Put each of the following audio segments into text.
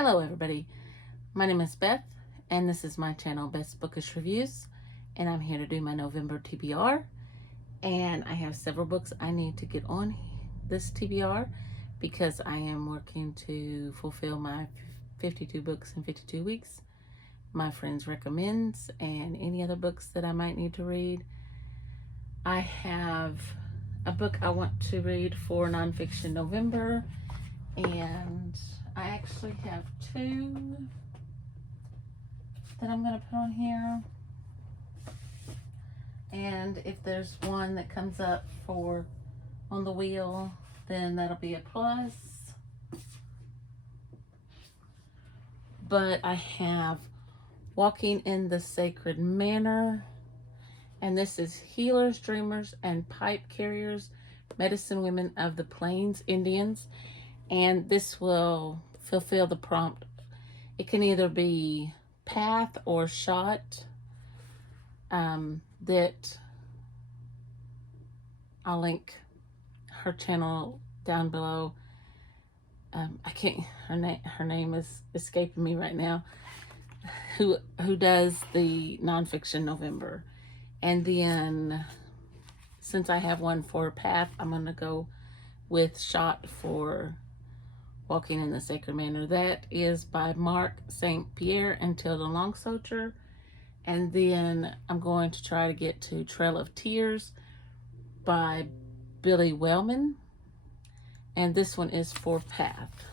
Hello everybody, my name is Beth and this is my channel Beth's Bookish Reviews, and I'm here to do my November TBR, and I have several books I need to get on this TBR because I am working to fulfill my 52 books in 52 weeks. My friends recommends and any other books that I might need to read. I have a book I want to read for nonfiction November, and I actually have two that I'm going to put on here. And if there's one that comes up for on the wheel, then that'll be a plus. But I have Walking in the Sacred Manor. And this is Healers, Dreamers, and Pipe Carriers, Medicine Women of the Plains Indians. And this will fulfill the prompt. It can either be path or shot. That I'll link her channel down below. I can't, her name is escaping me right now, who does the nonfiction November. And then since I have one for path, I'm gonna go with shot for Walking in the Sacred Manor. That is by Mark St. Pierre and Tilda Longsocher. And then I'm going to try to get to Trail of Tears by Billy Wellman. And this one is for path.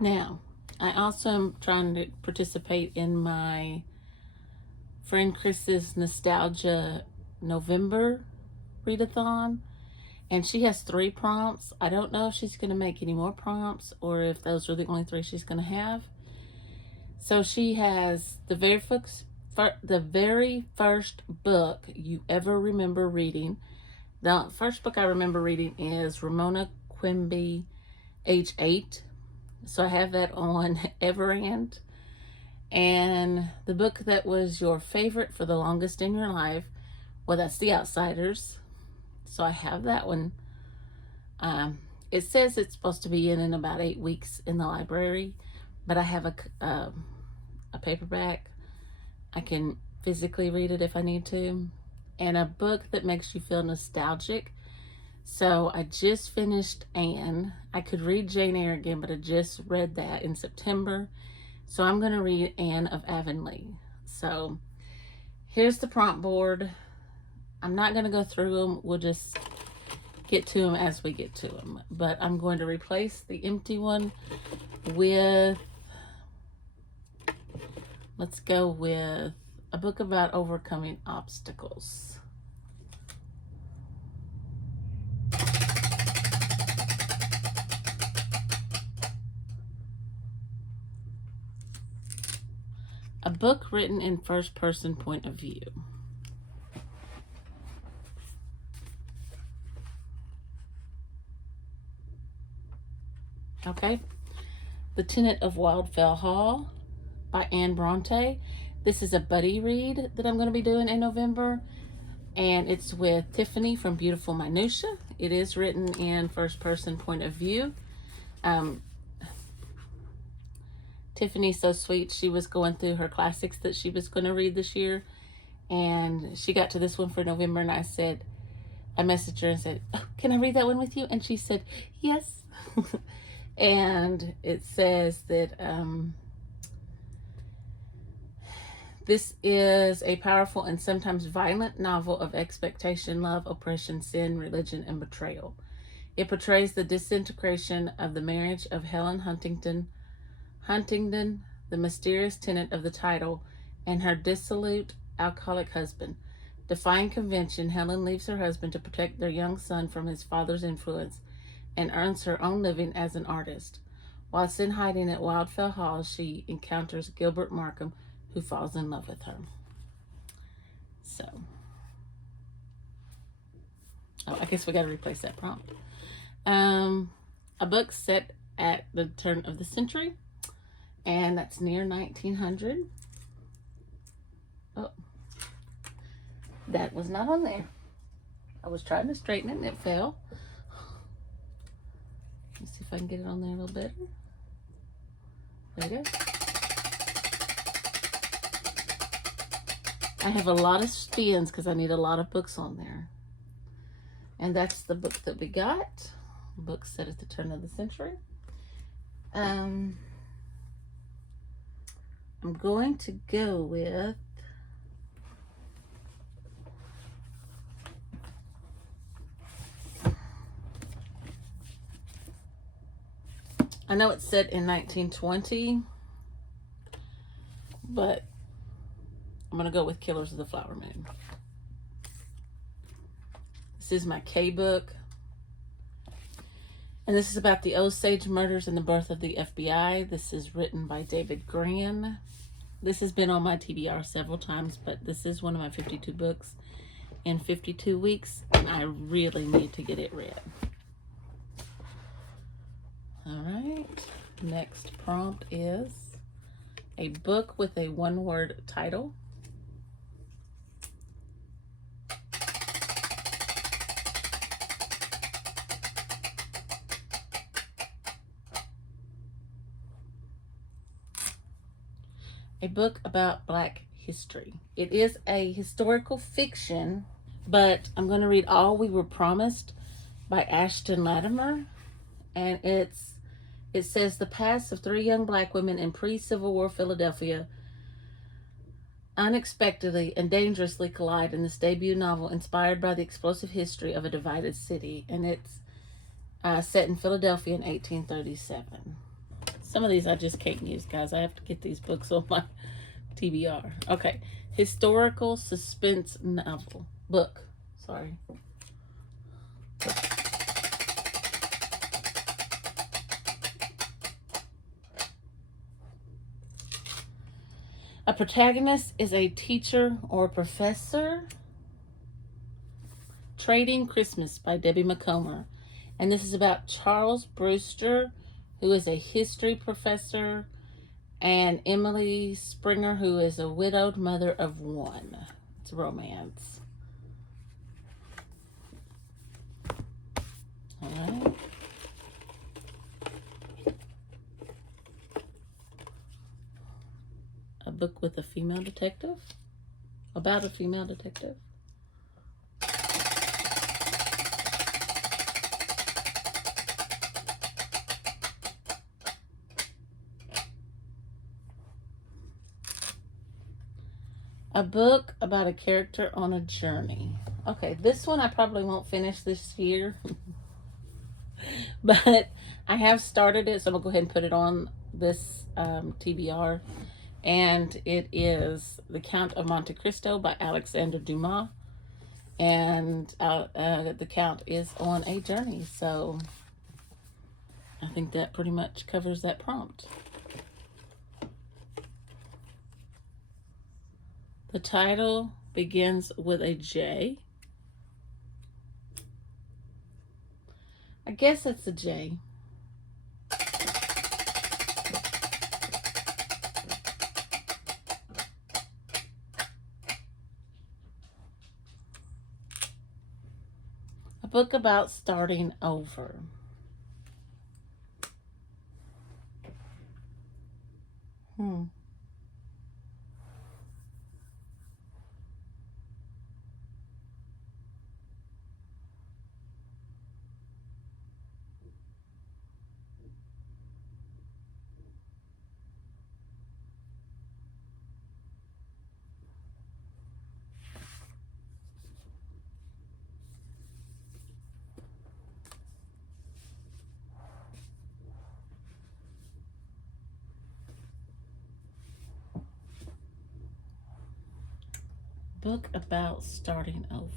Now, I also am trying to participate in my friend Chris's Nostalgia November readathon, and she has 3 prompts. I don't know if she's going to make any more prompts or if those are the only 3 she's going to have. So she has the very first book you ever remember reading. The first book I remember reading is Ramona Quimby, age 8. So I have that on Everand. And the book that was your favorite for the longest in your life, well, that's The Outsiders. So I have that one. It says it's supposed to be in about 8 weeks in the library, but I have a paperback. I can physically read it if I need to. And a book that makes you feel nostalgic. So I just finished Anne. I could read Jane Eyre again, but I just read that in September. So I'm going to read Anne of Avonlea. So here's the prompt board. I'm not going to go through them. We'll just get to them as we get to them. But I'm going to replace the empty one with, let's go with a book about overcoming obstacles. A book written in first-person point of view. Okay. The Tenant of Wildfell Hall by Anne Bronte. This is a buddy read that I'm going to be doing in November. And it's with Tiffany from Beautiful Minutia. It is written in first-person point of view. Tiffany's so sweet. She was going through her classics that she was going to read this year, and she got to this one for November, and I messaged her and said, oh, can I read that one with you? And she said, yes. And it says that this is a powerful and sometimes violent novel of expectation, love, oppression, sin, religion, and betrayal. It portrays the disintegration of the marriage of Helen Huntington, the mysterious tenant of the title, and her dissolute alcoholic husband. Defying convention, Helen leaves her husband to protect their young son from his father's influence and earns her own living as an artist. Whilst in hiding at Wildfell Hall, she encounters Gilbert Markham, who falls in love with her. So, oh, I guess we got to replace that prompt. A book set at the turn of the century, and that's near 1900. Oh, that was not on there. I was trying to straighten it and it fell. Let's see if I can get it on there a little better. There you go. I have a lot of spins because I need a lot of books on there. And that's the book that we got. Book set at the turn of the century. I'm going to go with I know it's set in 1920, but I'm going to go with Killers of the Flower Moon. This is my K book. And this is about the Osage murders and the birth of the FBI. This is written by David Grann. This has been on my TBR several times, but this is one of my 52 books in 52 weeks, and I really need to get it read. All right, next prompt is a book with a one-word title. A book about Black history. It is a historical fiction, but I'm going to read All We Were Promised by Ashton Latimer. And it says the paths of three young Black women in pre-Civil War Philadelphia unexpectedly and dangerously collide in this debut novel inspired by the explosive history of a divided city. And it's set in Philadelphia in 1837. Some of these I just can't use, guys. I have to get these books on my TBR. Okay. Historical suspense novel. Book. Sorry. A protagonist is a teacher or a professor. Trading Christmas by Debbie McComber. And this is about Charles Brewster, who is a history professor, and Emily Springer, who is a widowed mother of one. It's a romance. All right. A book with a female detective. About a female detective. A book about a character on a journey. Okay, this one I probably won't finish this year. But I have started it, so I'm going to go ahead and put it on this TBR. And it is The Count of Monte Cristo by Alexander Dumas. And the Count is on a journey. So I think that pretty much covers that prompt. The title begins with a J. I guess it's a J. A book about starting over. Book about starting over.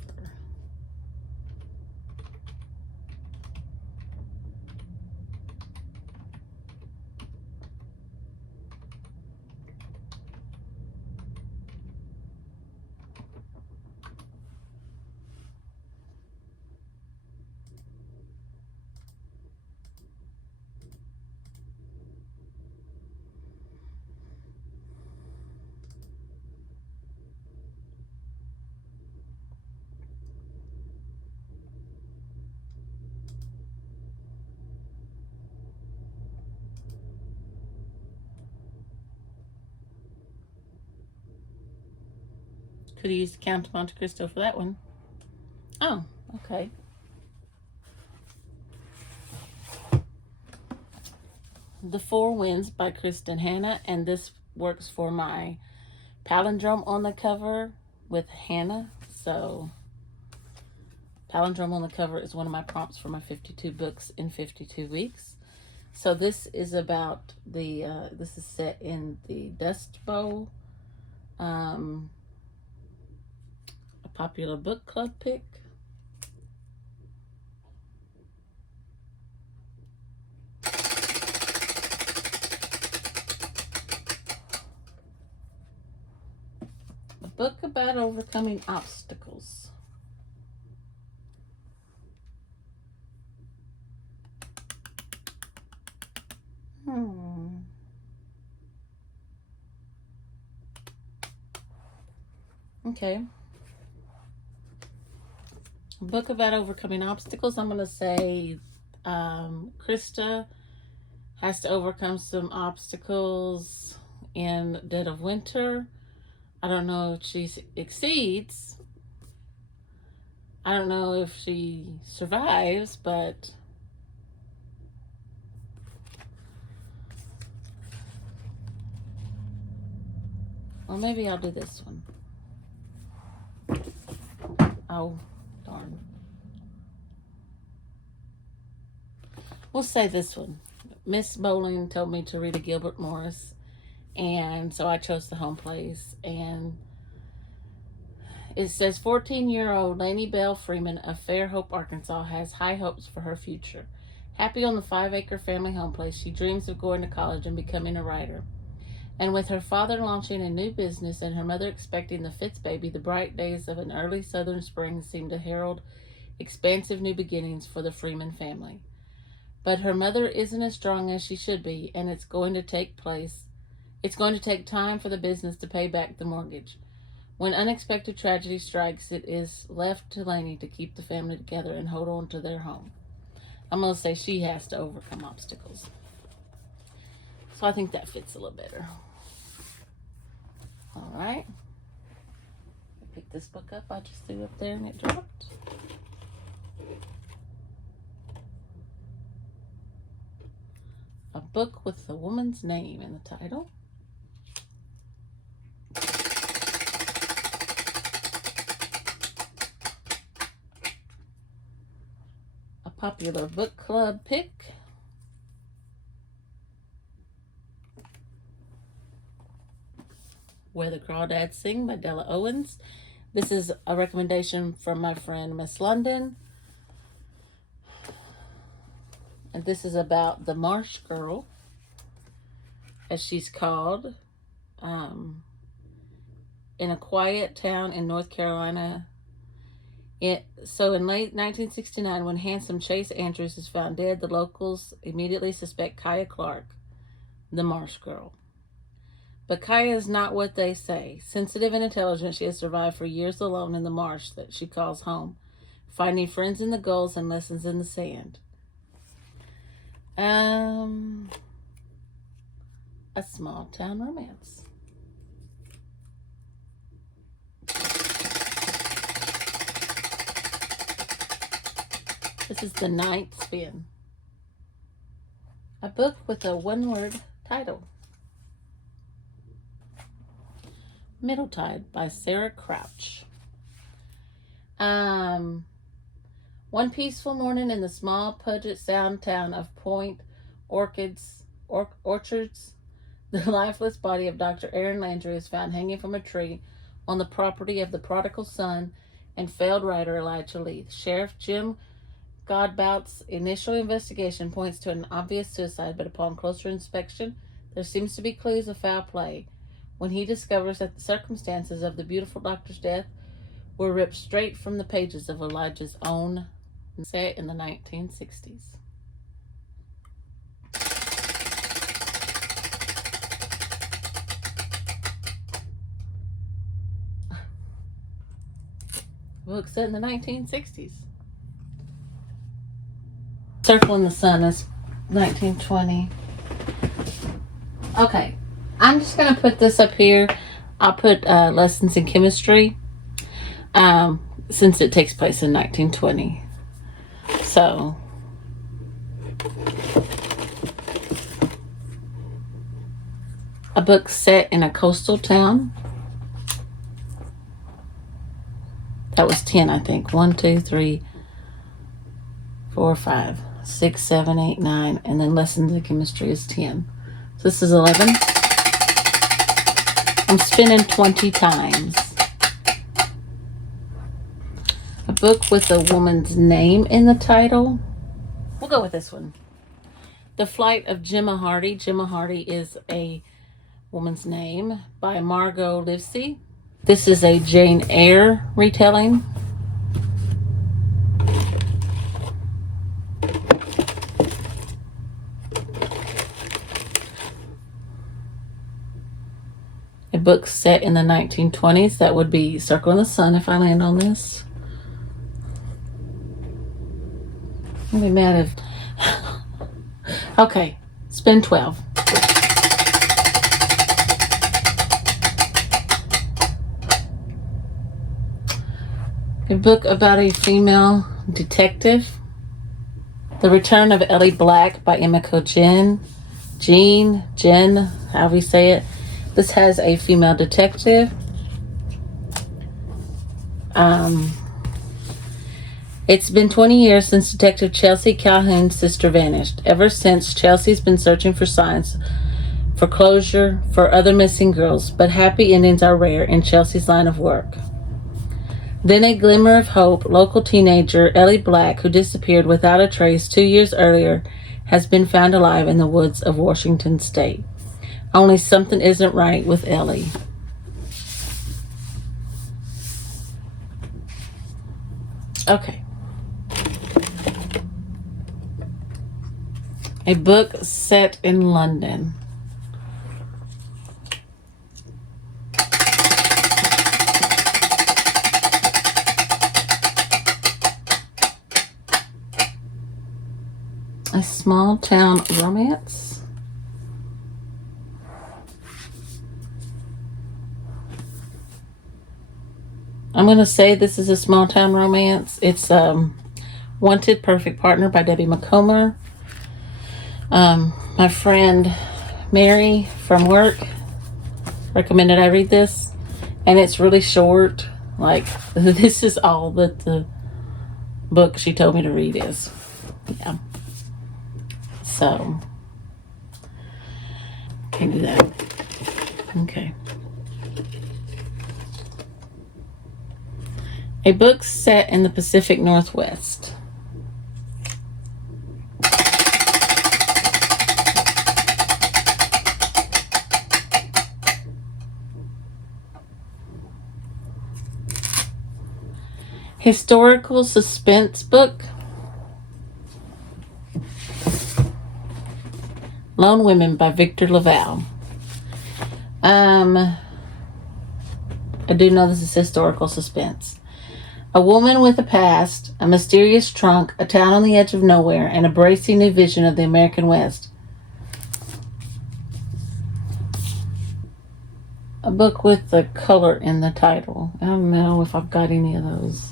Could have used Count of Monte Cristo for that one. Oh, okay. The Four Winds by Kristen Hanna, and this works for my palindrome on the cover with Hannah. So palindrome on the cover is one of my prompts for my 52 books in 52 weeks. So this is about the, this is set in the Dust Bowl, a popular book club pick. A book about overcoming obstacles. Okay. A book about overcoming obstacles. I'm going to say Krista has to overcome some obstacles in Dead of Winter. I don't know if she exceeds. I don't know if she survives, but well, maybe I'll do this one. Oh, darn. We'll say this one. Miss Bowling told me to read a Gilbert Morris, and so I chose The Home Place. And it says 14-year-old Lainey Bell Freeman of Fairhope, Arkansas, has high hopes for her future. Happy on the 5-acre family home place, she dreams of going to college and becoming a writer. And with her father launching a new business and her mother expecting the 5th baby, the bright days of an early southern spring seem to herald expansive new beginnings for the Freeman family. But her mother isn't as strong as she should be, and it's going to take time for the business to pay back the mortgage. When unexpected tragedy strikes, it is left to Lainey to keep the family together and hold on to their home. I'm going to say she has to overcome obstacles. So I think that fits a little better. All right. I picked this book up. I just threw it up there and it dropped. A book with a woman's name in the title. A popular book club pick. Where the Crawdads Sing by Della Owens. This is a recommendation from my friend Miss London. And this is about the Marsh Girl, as she's called, in a quiet town in North Carolina. So in late 1969, when handsome Chase Andrews is found dead, the locals immediately suspect Kaya Clark, the Marsh Girl. But Kaya is not what they say. Sensitive and intelligent, she has survived for years alone in the marsh that she calls home, finding friends in the gulls and lessons in the sand. A small town romance. This is The Ninth Spin. A book with a one-word title. Middletide by Sarah Crouch. One peaceful morning in the small Puget Sound town of Point Orchards, the lifeless body of Dr. Aaron Landry is found hanging from a tree on the property of the prodigal son and failed writer Elijah Leith. Sheriff Jim Godbout's initial investigation points to an obvious suicide, but upon closer inspection, there seems to be clues of foul play when he discovers that the circumstances of the beautiful doctor's death were ripped straight from the pages of Elijah's own, set in the 1960s. Book set in the 1960s. Circle in the Sun is 1920. Okay, I'm just going to put this up here. I'll put lessons in chemistry since it takes place in 1920. So, a book set in a coastal town. That was 10, I think. 1, 2, 3, 4, 5, 6, 7, 8, 9. And then lessons in chemistry is 10. So this is 11. I'm spinning 20 times. A book with a woman's name in the title. We'll go with this one. The Flight of Gemma Hardy. Gemma Hardy is a woman's name, by Margot Livesey. This is a Jane Eyre retelling. A book set in the 1920s. That would be Circle in the Sun if I land on this. I'll be mad if... Okay, spin 12. A book about a female detective. The Return of Ellie Black by Emiko Jen, however you say it. This has a female detective. It's been 20 years since Detective Chelsea Calhoun's sister vanished. Ever since, Chelsea's been searching for signs, for closure, for other missing girls, but happy endings are rare in Chelsea's line of work. Then a glimmer of hope. Local teenager Ellie Black, who disappeared without a trace 2 years earlier, has been found alive in the woods of Washington State. Only something isn't right with Ellie. Okay. A book set in London. A small town romance. I'm going to say this is a small town romance. It's Wanted Perfect Partner by Debbie McComber. My friend Mary from work recommended I read this, and it's really short. Like, this is all that the book she told me to read is. Yeah. So, can't do that. Okay. A book set in the Pacific Northwest. Historical suspense book. Lone Women by Victor Laval. I do know this is historical suspense. A woman with a past, a mysterious trunk, a town on the edge of nowhere, and a bracing new vision of the American West. A book with the color in the title. I don't know if I've got any of those.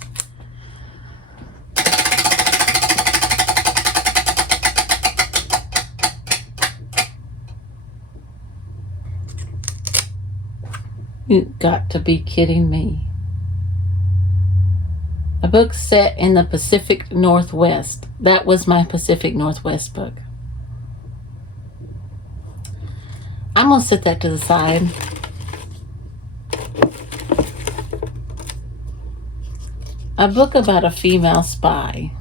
You got to be kidding me. A book set in the Pacific Northwest. That was my Pacific Northwest book. I'm going to set that to the side. A book about a female spy.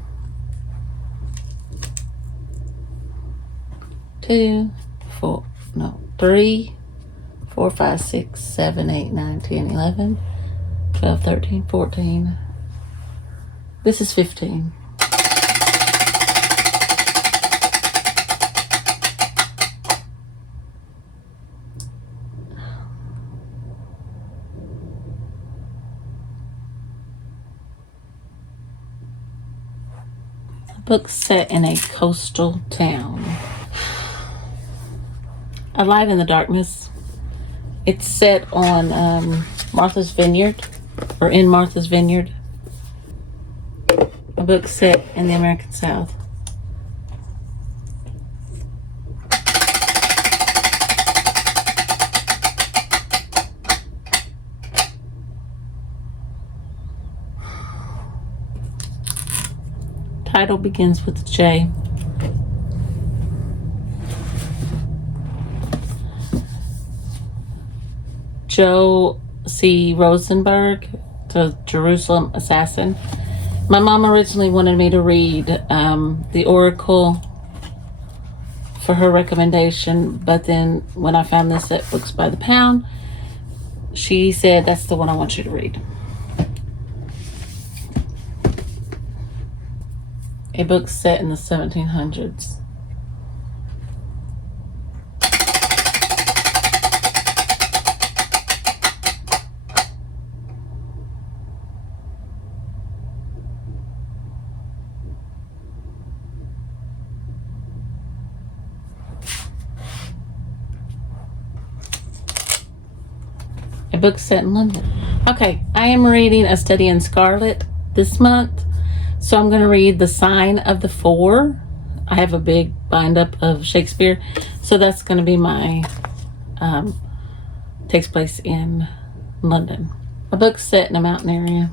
3, 4, 5, 6, 7, 8, 9, 10, 11, 12, 13, 14. This is 15. A book set in a coastal town. A Light in the Darkness. It's set on Martha's Vineyard. or in Martha's Vineyard. A book set in the American South. Title begins with a J. Joe C. Rosenberg, the Jerusalem Assassin. My mom originally wanted me to read The Oracle for her recommendation, but then when I found this at Books by the Pound, she said, that's the one I want you to read. A book set in the 1700s. A book set in London. Okay, I am reading A Study in Scarlet this month. So I'm going to read The Sign of the Four. I have a big bind up of Shakespeare. So that's going to be my, takes place in London. A book set in a mountain area.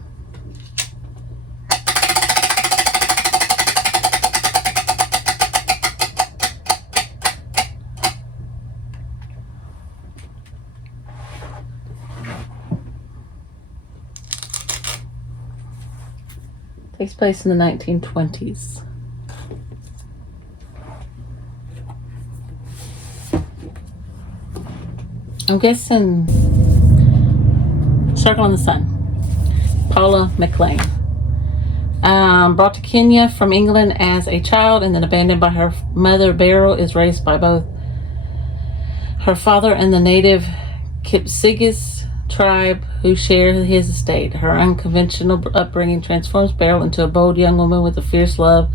Takes place in the 1920s. I'm guessing Circle in the Sun. Paula McLean. Brought to Kenya from England as a child and then abandoned by her mother, Beryl is raised by both her father and the native Kipsigis tribe who share his estate. Her unconventional upbringing transforms Beryl into a bold young woman with a fierce love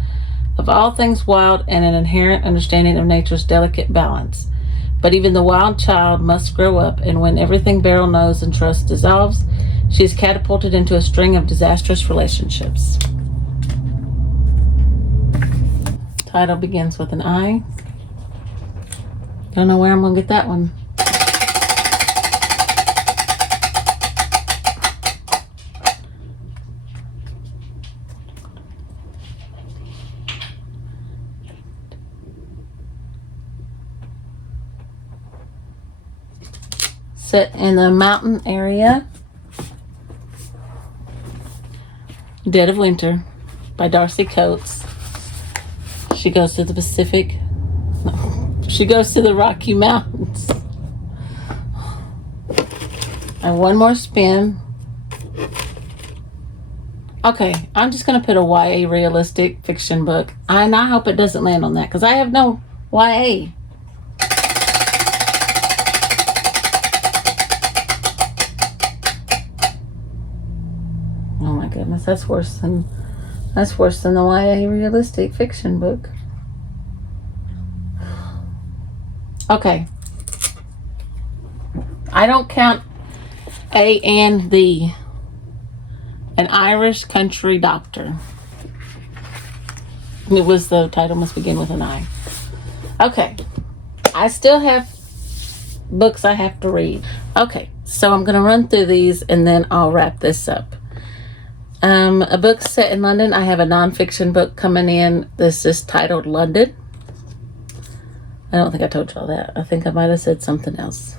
of all things wild and an inherent understanding of nature's delicate balance. But even the wild child must grow up, and when everything Beryl knows and trusts dissolves, she is catapulted into a string of disastrous relationships. Title begins with an I. Don't know where I'm going to get that one. Set in the mountain area. Dead of Winter by Darcy Coates. She goes to the Pacific. No, she goes to the Rocky Mountains. And one more spin. Okay, I'm just going to put a YA realistic fiction book. And I hope it doesn't land on that because I have no YA. Oh my goodness, that's worse than the YA realistic fiction book. Okay. I don't count A and the An Irish Country Doctor. It was the title must begin with an I. Okay. I still have books I have to read. Okay, so I'm going to run through these and then I'll wrap this up. A book set in London. I have a nonfiction book coming in. This is titled London. I don't think I told y'all that. I think I might have said something else.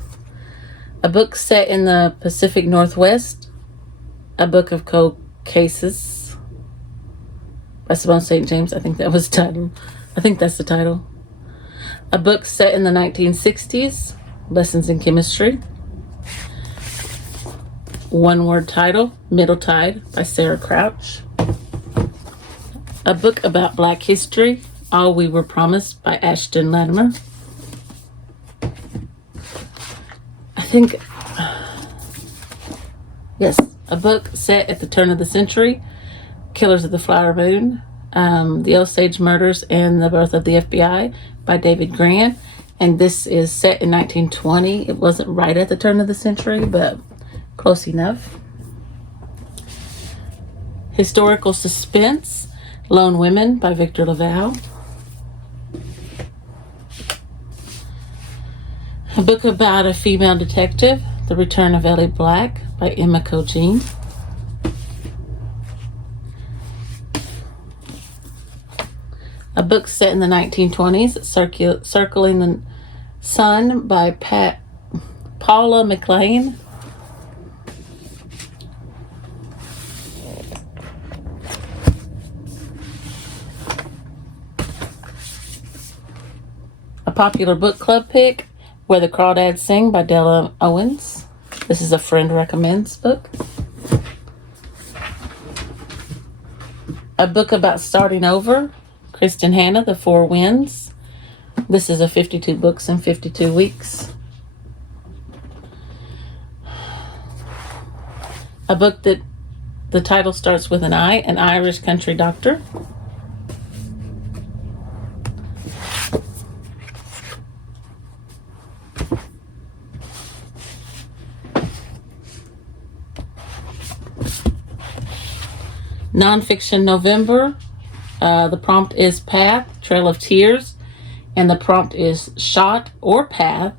A book set in the Pacific Northwest. A Book of Cold Cases by Simone St. James. I think that was the title. I think that's the title. A book set in the 1960s. Lessons in Chemistry. One word title, Middle Tide by Sarah Crouch. A book about Black history, All We Were Promised by Ashton Latimer. I think, yes, a book set at the turn of the century, Killers of the Flower Moon, The Osage Murders and the Birth of the FBI by David Grant. And this is set in 1920. It wasn't right at the turn of the century, but close enough. Historical suspense, Lone Women by Victor LaValle. A book about a female detective, The Return of Ellie Black by Emma Cogine. A book set in the 1920s, Circling the Sun by Paula McLean. A popular book club pick, Where the Crawdads Sing by Della Owens. This is a friend recommends book. A book about starting over, Kristen Hanna, The Four Winds. This is a 52 books in 52 weeks. A book that the title starts with an I, An Irish Country Doctor. Nonfiction November. The prompt is Path, Trail of Tears, and the prompt is Shot or Path,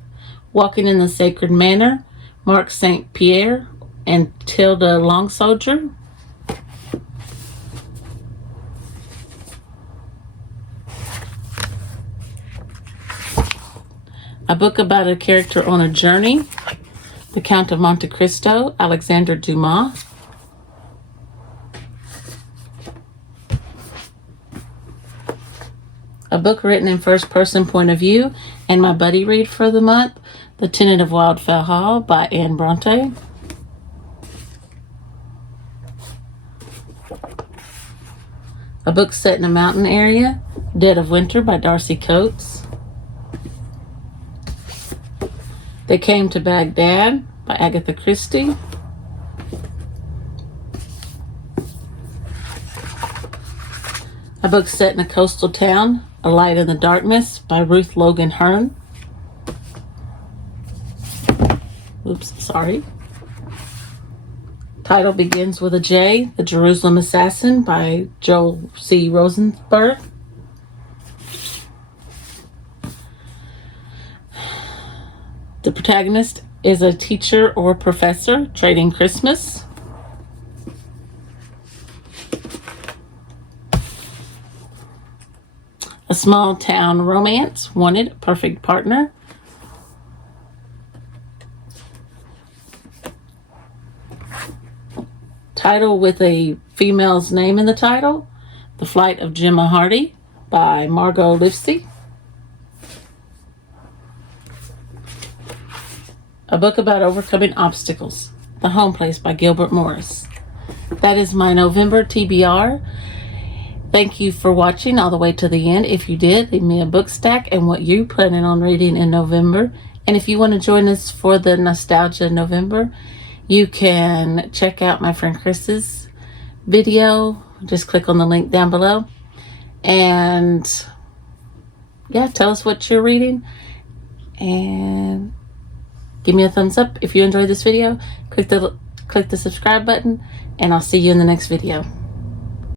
Walking in the Sacred Manor, Mark St. Pierre and Tilda Long Soldier. A book about a character on a journey, The Count of Monte Cristo, Alexander Dumas. A book written in first-person point of view, and my buddy read for the month, The Tenant of Wildfell Hall by Anne Bronte. A book set in a mountain area, Dead of Winter by Darcy Coates. They Came to Baghdad by Agatha Christie. A book set in a coastal town, A Light in the Darkness by Ruth Logan Hearn. Oops, sorry. Title begins with a J, The Jerusalem Assassin by Joel C. Rosenberg. The protagonist is a teacher or professor trading Christmas. A small town romance, Wanted, Perfect Partner. Title with a female's name in the title, The Flight of Gemma Hardy by Margot Livesey. A book about overcoming obstacles, The Home Place by Gilbert Morris. That is my November TBR. Thank you for watching all the way to the end. If you did, leave me a book stack and what you're planning on reading in November. And if you want to join us for the Nostalgia November, you can check out my friend Chris's video. Just click on the link down below. And yeah, tell us what you're reading. And give me a thumbs up if you enjoyed this video. Click the subscribe button. And I'll see you in the next video.